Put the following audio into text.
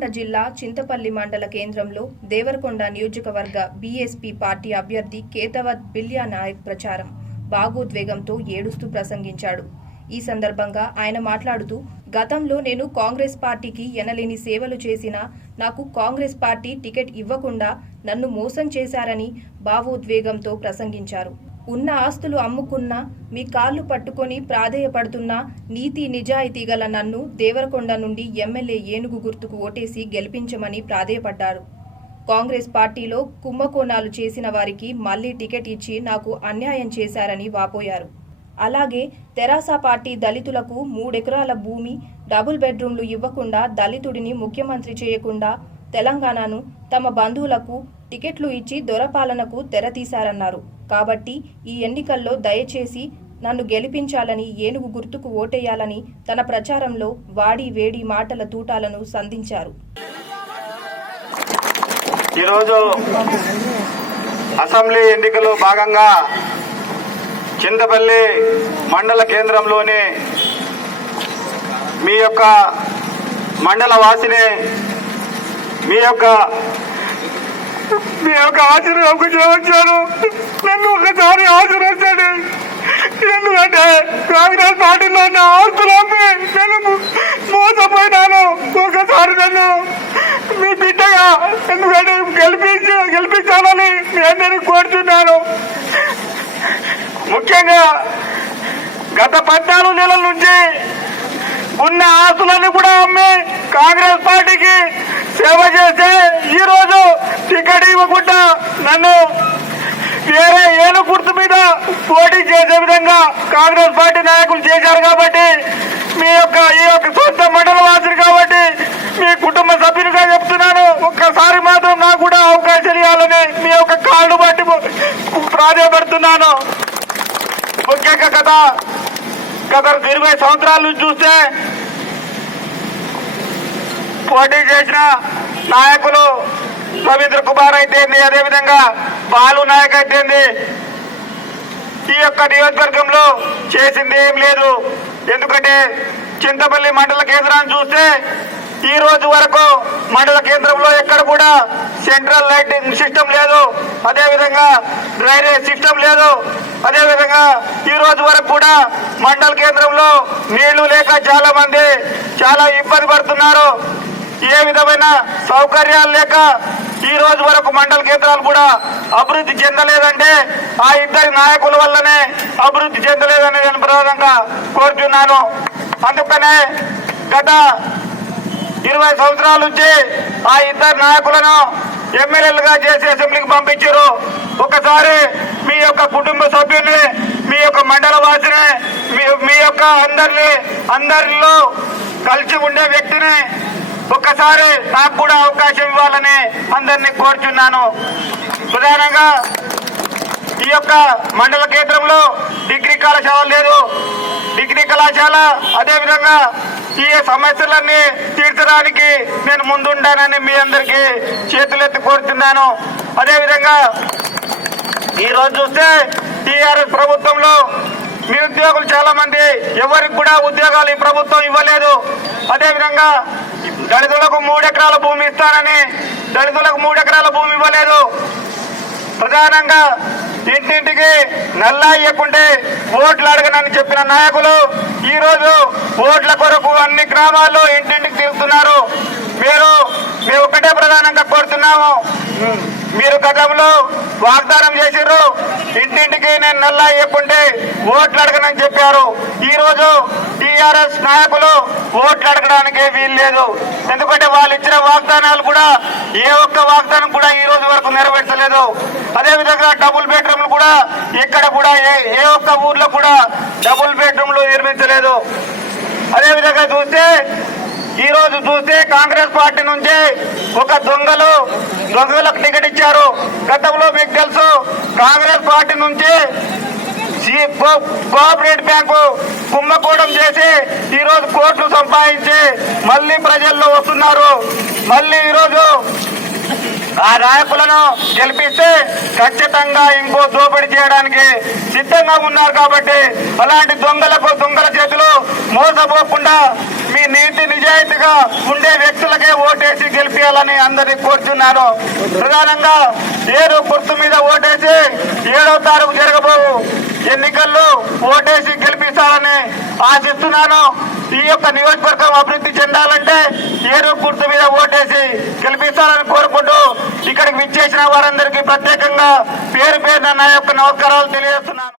నల్గొండ జిల్లా చింతపల్లి మండల కేంద్రంలో దేవరకొండ నియోజకవర్గ బీఎస్పీ పార్టీ అభ్యర్థి కేతవత్ బిల్యా నాయక్ ప్రచారం భాగోద్వేగంతో ఏడుస్తూ ప్రసంగించాడు. ఈ సందర్భంగా ఆయన మాట్లాడుతూ, గతంలో నేను కాంగ్రెస్ పార్టీకి ఎనలేని సేవలు చేసినా నాకు కాంగ్రెస్ పార్టీ టికెట్ ఇవ్వకుండా నన్ను మోసం చేశారని భావోద్వేగంతో ప్రసంగించారు. ఉన్న ఆస్తులు అమ్ముకున్నా మీ కాళ్ళు పట్టుకొని ప్రాధేయపడుతున్నా నీతి నిజాయితీ గల నన్ను దేవరకొండ నుండి ఎమ్మెల్యే ఏనుగు గుర్తుకు ఓటేసి గెలిపించమని ప్రాధేయపడ్డారు. కాంగ్రెస్ పార్టీలో కుంభకోణాలు చేసిన వారికి మళ్లీ టికెట్ ఇచ్చి నాకు అన్యాయం చేశారని వాపోయారు. అలాగే తెరాస పార్టీ దళితులకు 3 ఎకరాల భూమి, డబుల్ బెడ్రూమ్లు ఇవ్వకుండా దళితుడిని ముఖ్యమంత్రి చేయకుండా తెలంగాణను తమ బంధువులకు టికెట్లు ఇచ్చి దొరపాలనకు తెరతీశారన్నారు. కాబట్టి ఈ ఎన్నికల్లో దయచేసి నన్ను గెలిపించాలని, ఏనుగు గుర్తుకు ఓటేయాలని తన ప్రచారంలో వాడి వేడి మాటల తూటాలను సంధించారు. ఈరోజు అసెంబ్లీ ఎన్నికల్లో భాగంగా చింతపల్లి మండల కేంద్రంలోని మీ యొక్క మండల వాసిని మీ యొక్క ఆశీర్వాదం వచ్చాను. నన్ను ఒకసారి ఆశీర్వదించండి. ఎందుకంటే కాంగ్రెస్ పార్టీలో నా ఆస్తులు అమ్మి నేను మోసపోయినాను. ఒకసారి నన్ను మీ బిడ్డగా ఎందుకంటే గెలిపించాలని మీ అందరినీ కోరుతున్నాను. ముఖ్యంగా గత 14 నెలల నుంచి ఉన్న ఆస్తులన్నీ కూడా అమ్మి కాంగ్రెస్ పార్టీకి సేవ చేస్తే ఈరోజు టికెట్ ఇవ్వకుండా నన్ను వేరే ఏను గుర్తు మీద పోటీ చేసే విధంగా కాంగ్రెస్ పార్టీ నాయకులు చేశారు. కాబట్టి ఈ యొక్క సొంత మండల వాసిని కాబట్టి మీ కుటుంబ సభ్యులుగా చెప్తున్నాను, ఒక్కసారి మాత్రం నాకు కూడా అవకాశం ఇవ్వాలని మీ యొక్క కాళ్ళు బట్టి ప్రాధాయపడుతున్నాను. ముఖ్యంగా గత 20 సంవత్సరాల నుంచి చూస్తే పోటీ చేసిన నాయకులు రవీంద్ర కుమార్ అయితేంది, అదేవిధంగా బాలు నాయక్ అయితేంది, ఈ యొక్క నియోజకవర్గంలో చేసింది ఏం లేదు. ఎందుకంటే చింతపల్లి మండల కేంద్రాన్ని చూస్తే ఈ రోజు వరకు మండల కేంద్రంలో ఎక్కడ కూడా సెంట్రల్ లైటింగ్ సిస్టమ్ లేదు, అదేవిధంగా డ్రైనేజ్ సిస్టమ్ లేదు, అదేవిధంగా ఈ రోజు వరకు కూడా మండల కేంద్రంలో నీళ్లు లేక చాలా మంది చాలా ఇబ్బంది పడుతున్నారు. ఏ విధమైన సౌకర్యాలు లేక ఈ రోజు వరకు మండల కేంద్రాలు కూడా అభివృద్ధి చెందలేదంటే ఆ ఇద్దరి నాయకుల వల్లనే అభివృద్ధి చెందలేదని నేను ప్రధానంగా కోరుతున్నాను. అందుకనే గత 20 సంవత్సరాల నుంచి ఆ ఇద్దరు నాయకులను ఎమ్మెల్యేలుగా చేసి అసెంబ్లీకి పంపించారు. ఒకసారి మీ యొక్క కుటుంబ సభ్యుల్ని, మీ యొక్క మండల వాసిని, మీ యొక్క అందరిలో కలిసి ఉండే వ్యక్తిని ఒక్కసారి నాకు కూడా అవకాశం ఇవ్వాలని అందరినీ కోరుచున్నాను. ప్రధానంగా ఈ యొక్క మండల కేంద్రంలో డిగ్రీ కళాశాల లేదు. డిగ్రీ కళాశాల అదేవిధంగా ఈ సమస్యలన్నీ తీర్చడానికి నేను ముందుండానని మీ అందరికీ చేతులెత్తి కోరుతున్నాను. అదేవిధంగా ఈరోజు చూస్తే టీఆర్ఎస్ ప్రభుత్వంలో నిరుద్యోగులు చాలా మంది, ఎవరికి కూడా ఉద్యోగాలు ఈ ప్రభుత్వం ఇవ్వలేదు. అదేవిధంగా దళితులకు 3 ఎకరాల భూమి ఇస్తానని దళితులకు 3 ఎకరాల భూమి ఇవ్వలేదు. ప్రధానంగా ఇంటింటికి నల్లా ఇవ్వకుంటే ఓట్లు అడగనని చెప్పిన నాయకులు ఈ రోజు ఓట్ల కొరకు అన్ని గ్రామాల్లో ఇంటింటికి తిరుగుతున్నారు. మేము ఒకటే ప్రధానంగా కోరుతున్నాము, మీరు గతంలో వాగ్దానం చేసిర్రు, ఇంటింటికి నేను నల్లా ఇవ్వకుంటే ఓట్లు అడగనని చెప్పారు. ఈ రోజు టీఆర్ఎస్ నాయకులు ఓట్లు అడగడానికి వీల్లేదు. ఎందుకంటే వాళ్ళు ఇచ్చిన వాగ్దానాలు కూడా ఏ ఒక్క వాగ్దానం కూడా ఈ రోజు వరకు నెరవేర్చలేదు. అదేవిధంగా డబుల్ బెడ్రూమ్లు కూడా ఇక్కడ కూడా ఏ ఒక్క ఊర్లో కూడా డబుల్ బెడ్రూమ్లు నిర్మించలేదు. అదేవిధంగా ఈ రోజు చూస్తే కాంగ్రెస్ పార్టీ నుంచి ఒక దొంగలకు టికెట్ ఇచ్చారు. గతంలో మీకు తెలుసు, కాంగ్రెస్ పార్టీ నుంచి కోఆపరేటివ్ బ్యాంకు కుంభకోణం చేసి ఈ రోజు కోట్లు సంపాదించి మళ్లీ ప్రజల్లో వస్తున్నారు. మళ్లీ ఈరోజు ఆ నాయకులను గెలిపిస్తే ఖచ్చితంగా ఇంకో దోపిడీ చేయడానికి సిద్ధంగా ఉన్నారు. కాబట్టి అలాంటి దొంగల చేతులు మోసపోకుండా మీ నీతి నిజాయితీగా ఉండే వ్యక్తులకే ఓటేసి గెలిపించాలని అందరినీ కోరుతున్నాను. ప్రధానంగా ఏడు గుర్తు మీద ఓటేసి 7వ తారీఖు జరగబో ఎన్నికల్లో ఓటేసి గెలిపించాలని ఆశిస్తున్నాను. ఈ యొక్క నియోజకవర్గం అభివృద్ధి చెందాలంటే ఏడు గుర్తు మీద ఓటేసి గెలిపించాలని కోరుకుంటూ ఇక్కడికి విచ్చేసిన వారందరికీ ప్రత్యేకంగా పేరు పేరున నా యొక్క నమస్కారాలు తెలియజేస్తున్నాను.